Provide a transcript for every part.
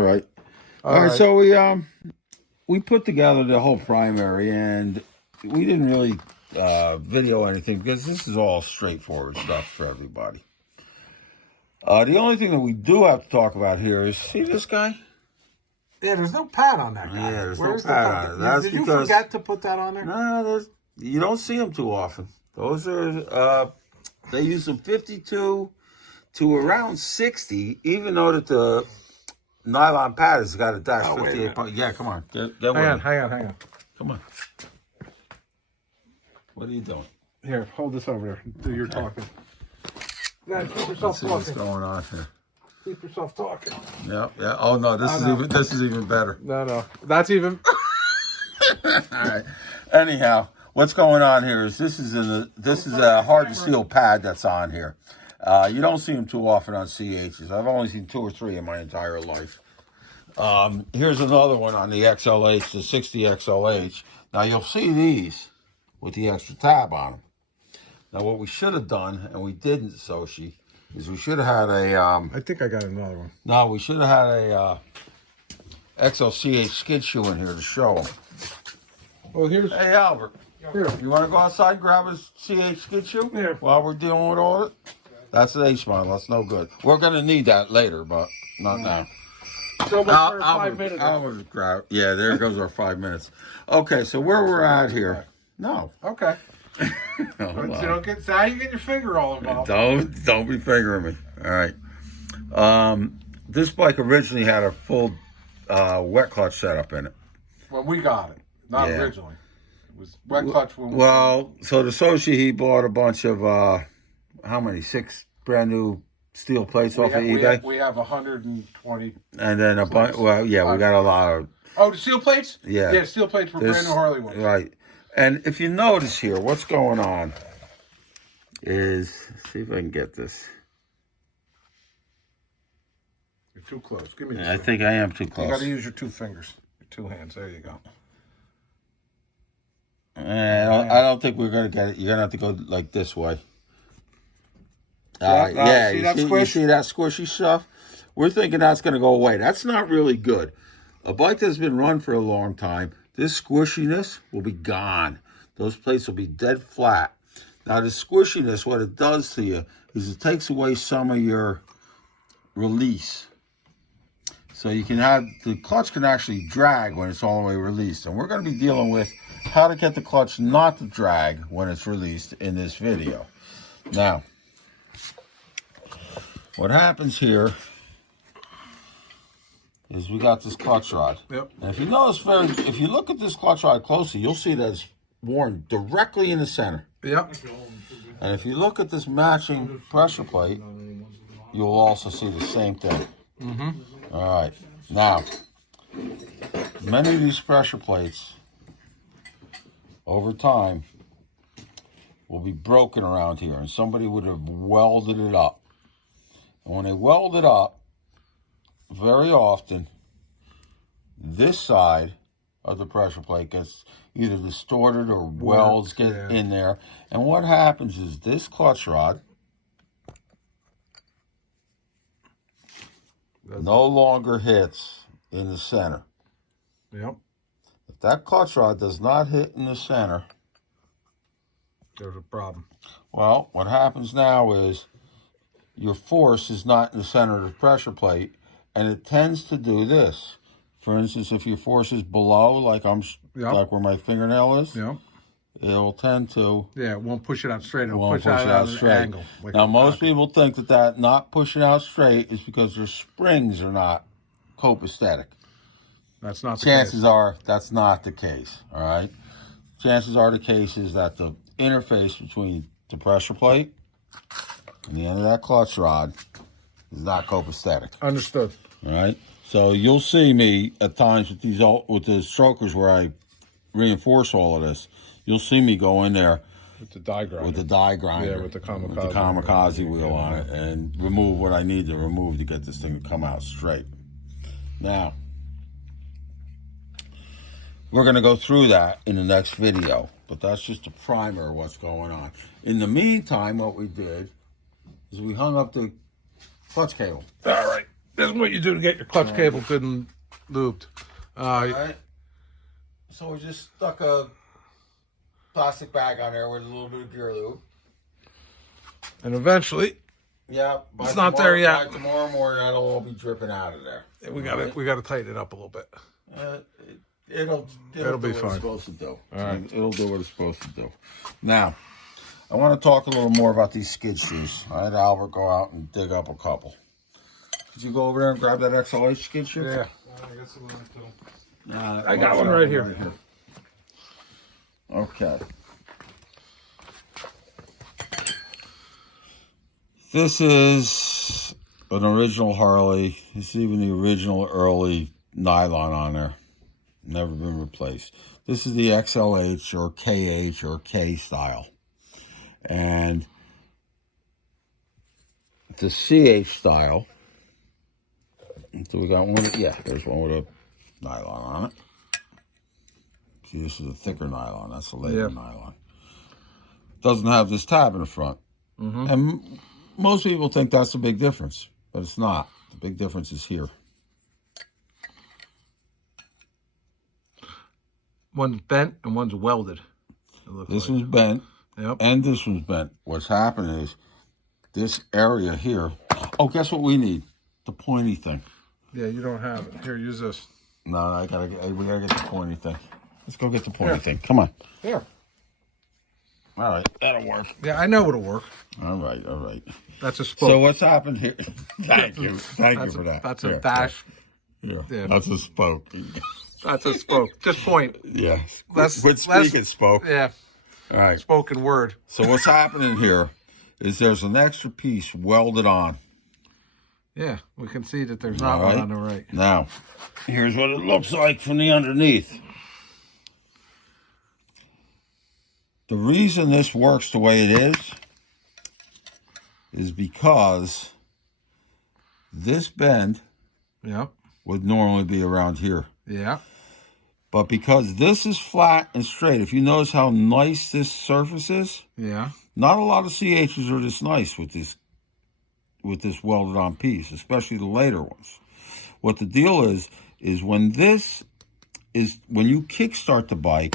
All right. All right. So we put together the whole primary, and we didn't really video anything because this is all straightforward stuff for everybody. The only thing that we do have to talk about here is, see this guy? Yeah, there's no pad on that guy. Yeah, there's Where's no pad on it. That's did you because forget to put that on there? no, you don't see them too often. Those are they use them 52 to around 60, even though that the nylon pad has got a dash 58. Yeah, come on, get with me. Hang on. Come on. What are you doing? Here, hold this over there. Do your talking. Yeah, keep yourself See what's talking. going on here. Keep yourself talking. Yeah. Oh no, this is even better. No, that's even. All right. Anyhow, what's going on here is this is a hard to seal pad that's on here. You don't see them too often on CHs. I've only seen 2 or 3 in my entire life. Here's another one on the XLH, the 60 XLH. Now you'll see these with the extra tab on them. Now what we should have done, and we didn't, Soshi, is we should have had a... I think I got another one. No, we should have had a XLCH skid shoe in here to show them. Well, here's... Hey, Albert. Here. You want to go outside and grab a CH skid shoe? Here. While we're dealing with all it? That's an H model. That's no good. We're going to need that later, but not now. So much for 5 minutes. Albert, grab. Yeah, there goes our 5 minutes. Okay, so where we're at here. No. Okay. Hold on. You don't get, now you get your finger all involved. Don't be fingering me. All right. This bike originally had a full wet clutch setup in it. Well, we got it. Not originally. It was wet clutch when Well, so the Soshi, he bought a bunch of, how many? 6 brand new steel plates off of eBay? We have 120. And then a bunch, well, yeah, we got a lot of... Oh, the steel plates? Yeah. Yeah, steel plates were brand new Harley ones. Right. And if you notice here, what's going on is, see if I can get this. You're too close. Give me this. I think I am too You close. got to use your 2 fingers. Your 2 hands. There you go. I don't think we're going to get it. You're going to have to go like this way. Yeah, you see that squishy stuff? We're thinking that's going to go away. That's not really good. A bike that's been run for a long time, this squishiness will be gone. Those plates will be dead flat. Now, the squishiness, what it does to you is it takes away some of your release. So you can have, the clutch can actually drag when it's all the way released. And we're going to be dealing with how to get the clutch not to drag when it's released in this video. Now, what happens here is we got this clutch rod. Yep. And if you notice, if you look at this clutch rod closely, you'll see that it's worn directly in the center. Yep. And if you look at this matching pressure plate, you'll also see the same thing. Mm-hmm. All right. Now, many of these pressure plates, over time, will be broken around here, and somebody would have welded it up. And when they weld it up, very often, this side of the pressure plate gets either distorted or welds get in there. And what happens is this clutch rod no longer hits in the center. Yep. If that clutch rod does not hit in the center, there's a problem. Well, what happens now is your force is not in the center of the pressure plate, and it tends to do this. For instance, if your force is below, like like where my fingernail is, it'll tend to... Yeah, it won't push it out straight. It'll push it out straight. Angle, like now, most people think that not pushing out straight is because their springs are not copacetic. That's not the Chances are that's not the case, all right? Chances are the case is that the interface between the pressure plate and the end of that clutch rod is not copacetic. Understood. All right? So you'll see me at times with the strokers where I reinforce all of this. You'll see me go in there with the die grinder. With the die grinder. Yeah, with the kamikaze. With the kamikaze wheel on it and remove what I need to remove to get this thing to come out straight. Now, we're going to go through that in the next video, but that's just a primer of what's going on. In the meantime, what we did is we hung up the clutch cable. All right. This is what you do to get your clutch cable good and lubed. Alright. So we just stuck a plastic bag on there with a little bit of gear lube. And eventually, Yeah, it's not there yet. By tomorrow morning, that'll all be dripping out of there. We gotta tighten it up a little bit. It'll Be do what it's fine. supposed to do. All right. It'll do what it's supposed to do. Now, I want to talk a little more about these skid shoes. All right, Albert, go out and dig up a couple. Could you go over there and grab that XLH skid shoe? Yeah. I got some on too. I got one right here. Okay. This is an original Harley. It's even the original early nylon on there. Never been replaced. This is the XLH or KH or K style. And the CH style. So we got one. Yeah, there's one with a nylon on it. See, this is a thicker nylon. That's a later nylon. Doesn't have this tab in the front. And most people think that's the big difference, but it's not. The big difference is here. One's bent and one's welded. This one's bent, Yep. and this one's bent. What's happening is this area here. Oh, guess what we need? The pointy thing. Yeah, you don't have it. Here, use this. No, we gotta get the pointy thing. Let's go get the pointy thing. Come on. Here. All right, that'll work. Yeah, I know it'll work. All right. That's a spoke. So what's happened here? Thank you for that. That's Here, a dash. here. Yeah. That's a spoke. That's a spoke. Just point. Yeah. Let's- Quit speaking, spoke. Yeah, All right. spoken word. So what's happening here is there's an extra piece welded on. Yeah, we can see that there's not All one right. on the right. Now, here's what it looks like from the underneath. The reason this works the way it is because this bend Yep. would normally be around here. Yeah. But because this is flat and straight, if you notice how nice this surface is, Yeah. not a lot of CHs are this nice with this welded on piece, especially the later ones. What the deal is when you kickstart the bike,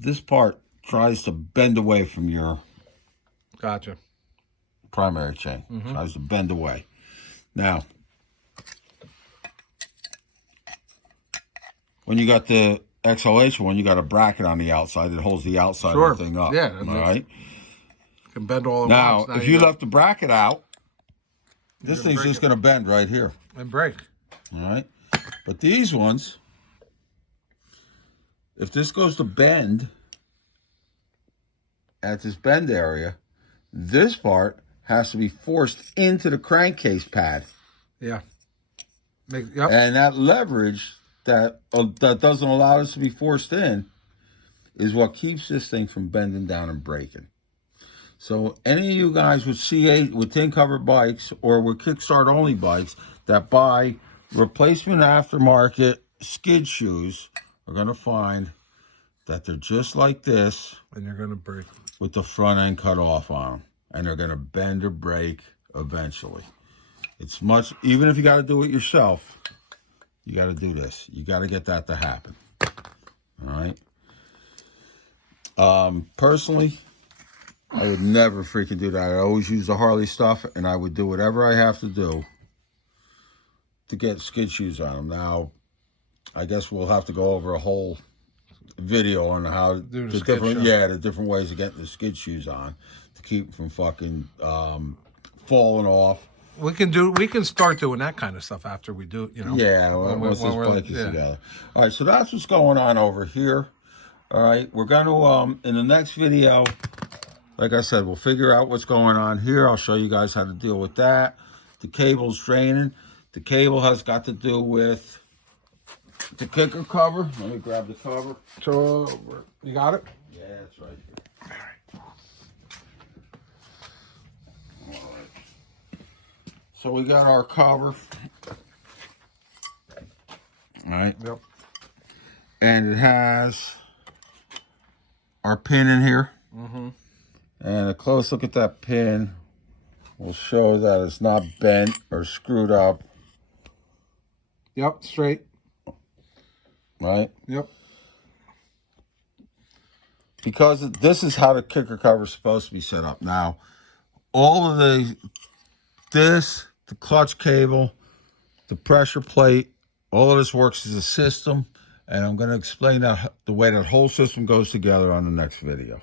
this part tries to bend away from your Gotcha. primary chain. Tries to bend away. Now, when you got the XLH one, you got a bracket on the outside that holds the outside Sure. of the thing up. Yeah, All right. Can bend all at Now, once. if you left the bracket out, this thing's just going to bend right here. and break. All right. But these ones, if this goes to bend at this bend area, this part has to be forced into the crankcase pad. Yeah. Yep. And that leverage that doesn't allow this to be forced in is what keeps this thing from bending down and breaking. So any of you guys with C8, with tin covered bikes or with kickstart only bikes that buy replacement aftermarket skid shoes are going to find that they're just like this And you're gonna break. with the front end cut off on them. And they're going to bend or break eventually. It's much, even if you got to do it yourself, you got to do this. You got to get that to happen. All right. Personally, I would never freaking do that. I always use the Harley stuff, and I would do whatever I have to do to get skid shoes on them. Now, I guess we'll have to go over a whole video on how Do the skid different, shoe. the different ways of getting the skid shoes on to keep them from fucking falling off. We can start doing that kind of stuff after we do, you know. Yeah, When once this we're- bike is yeah. together. All right, so that's what's going on over here. All right, we're going to, in the next video, like I said, we'll figure out what's going on here. I'll show you guys how to deal with that. The cable's draining. The cable has got to do with the kicker cover. Let me grab the cover. So you got it? Yeah, it's right here. All right. So we got our cover. All right. Yep. And it has our pin in here. And a close look at that pin will show that it's not bent or screwed up, Yep, straight. right? Yep. Because this is how the kicker cover is supposed to be set up. Now, all of the clutch cable, the pressure plate, all of this works as a system, and I'm going to explain that the way that whole system goes together on the next video.